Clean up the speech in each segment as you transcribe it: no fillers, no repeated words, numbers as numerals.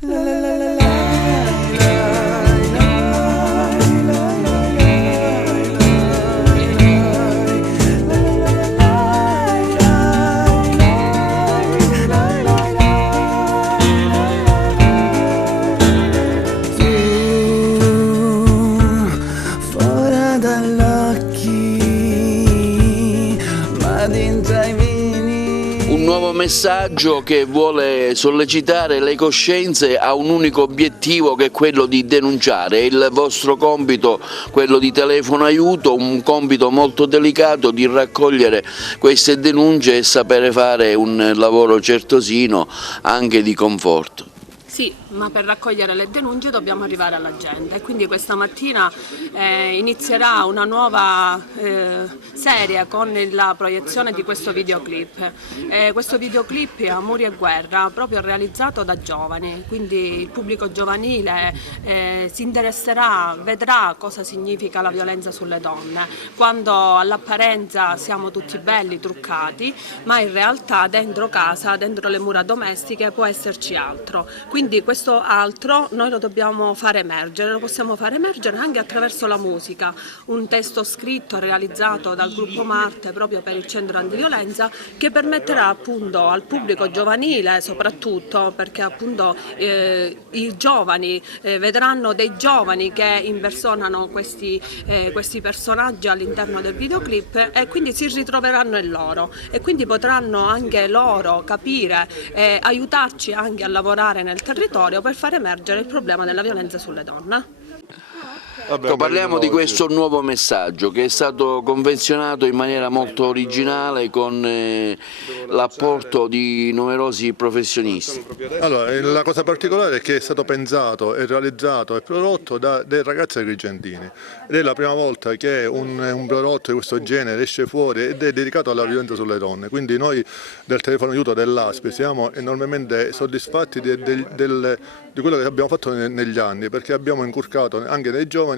Fuori dall'occhi, ma dentro ai vini. Un nuovo messaggio che vuole sollecitare le coscienze a un unico obiettivo, che è quello di denunciare. Il vostro compito, quello di Telefono Aiuto, un compito molto delicato di raccogliere queste denunce e sapere fare un lavoro certosino anche di conforto. Sì, ma per raccogliere le denunce dobbiamo arrivare alla gente e quindi questa mattina inizierà una nuova serie con la proiezione di questo videoclip. Questo videoclip è Amori e Guerra, proprio realizzato da giovani, quindi il pubblico giovanile si interesserà, vedrà cosa significa la violenza sulle donne, quando all'apparenza siamo tutti belli, truccati, ma in realtà dentro casa, dentro le mura domestiche può esserci altro. Quindi questo altro noi lo dobbiamo far emergere, lo possiamo far emergere anche attraverso la musica, un testo scritto realizzato dal gruppo Marte proprio per il centro antiviolenza, che permetterà appunto al pubblico giovanile, soprattutto perché appunto i giovani vedranno dei giovani che impersonano questi personaggi all'interno del videoclip e quindi si ritroveranno in loro e quindi potranno anche loro capire e aiutarci anche a lavorare nel territorio per far emergere il problema della violenza sulle donne. Parliamo di questo nuovo messaggio che è stato convenzionato in maniera molto originale con l'apporto di numerosi professionisti. Allora, la cosa particolare è che è stato pensato e realizzato e prodotto da dei ragazzi agrigentini ed è la prima volta che un prodotto di questo genere esce fuori ed è dedicato alla violenza sulle donne, quindi noi del Telefono Aiuto dell'ASP siamo enormemente soddisfatti di quello che abbiamo fatto negli anni, perché abbiamo inculcato anche nei giovani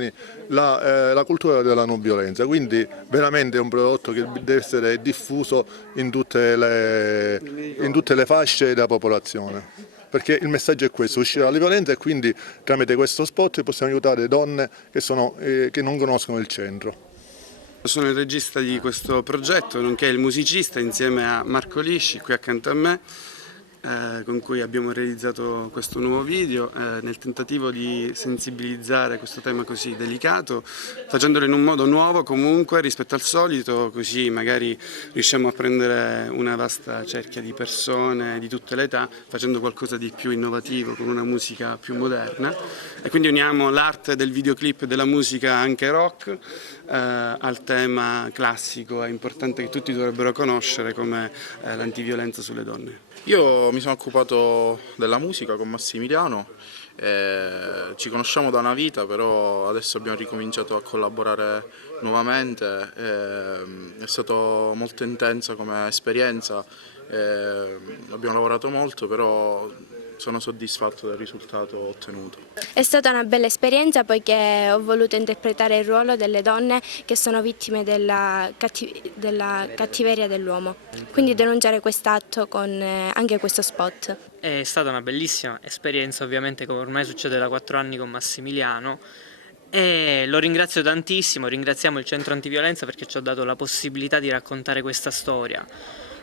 la cultura della non violenza, quindi veramente è un prodotto che deve essere diffuso in tutte le fasce della popolazione, perché il messaggio è questo: uscire dalla violenza, e quindi tramite questo spot possiamo aiutare donne che non conoscono il centro. Sono il regista di questo progetto, nonché il musicista insieme a Marco Lisci qui accanto a me, con cui abbiamo realizzato questo nuovo video nel tentativo di sensibilizzare questo tema così delicato, facendolo in un modo nuovo comunque rispetto al solito, così magari riusciamo a prendere una vasta cerchia di persone di tutte le età, facendo qualcosa di più innovativo con una musica più moderna, e quindi uniamo l'arte del videoclip e della musica anche rock al tema classico e importante che tutti dovrebbero conoscere come l'antiviolenza sulle donne. Io mi sono occupato della musica con Massimiliano, ci conosciamo da una vita, però adesso abbiamo ricominciato a collaborare nuovamente, è stato molto intensa come esperienza, abbiamo lavorato molto, però sono soddisfatto del risultato ottenuto. È stata una bella esperienza poiché ho voluto interpretare il ruolo delle donne che sono vittime della cattiveria dell'uomo, quindi denunciare quest'atto con anche questo spot. È stata una bellissima esperienza, ovviamente, come ormai succede da 4 anni con Massimiliano, e lo ringrazio tantissimo. Ringraziamo il Centro Antiviolenza perché ci ha dato la possibilità di raccontare questa storia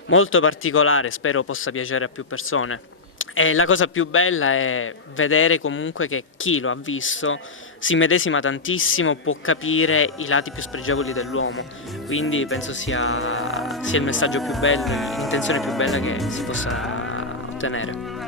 molto particolare, spero possa piacere a più persone. E la cosa più bella è vedere comunque che chi lo ha visto si medesima tantissimo, può capire i lati più spregevoli dell'uomo, quindi penso sia il messaggio più bello, l'intenzione più bella che si possa ottenere.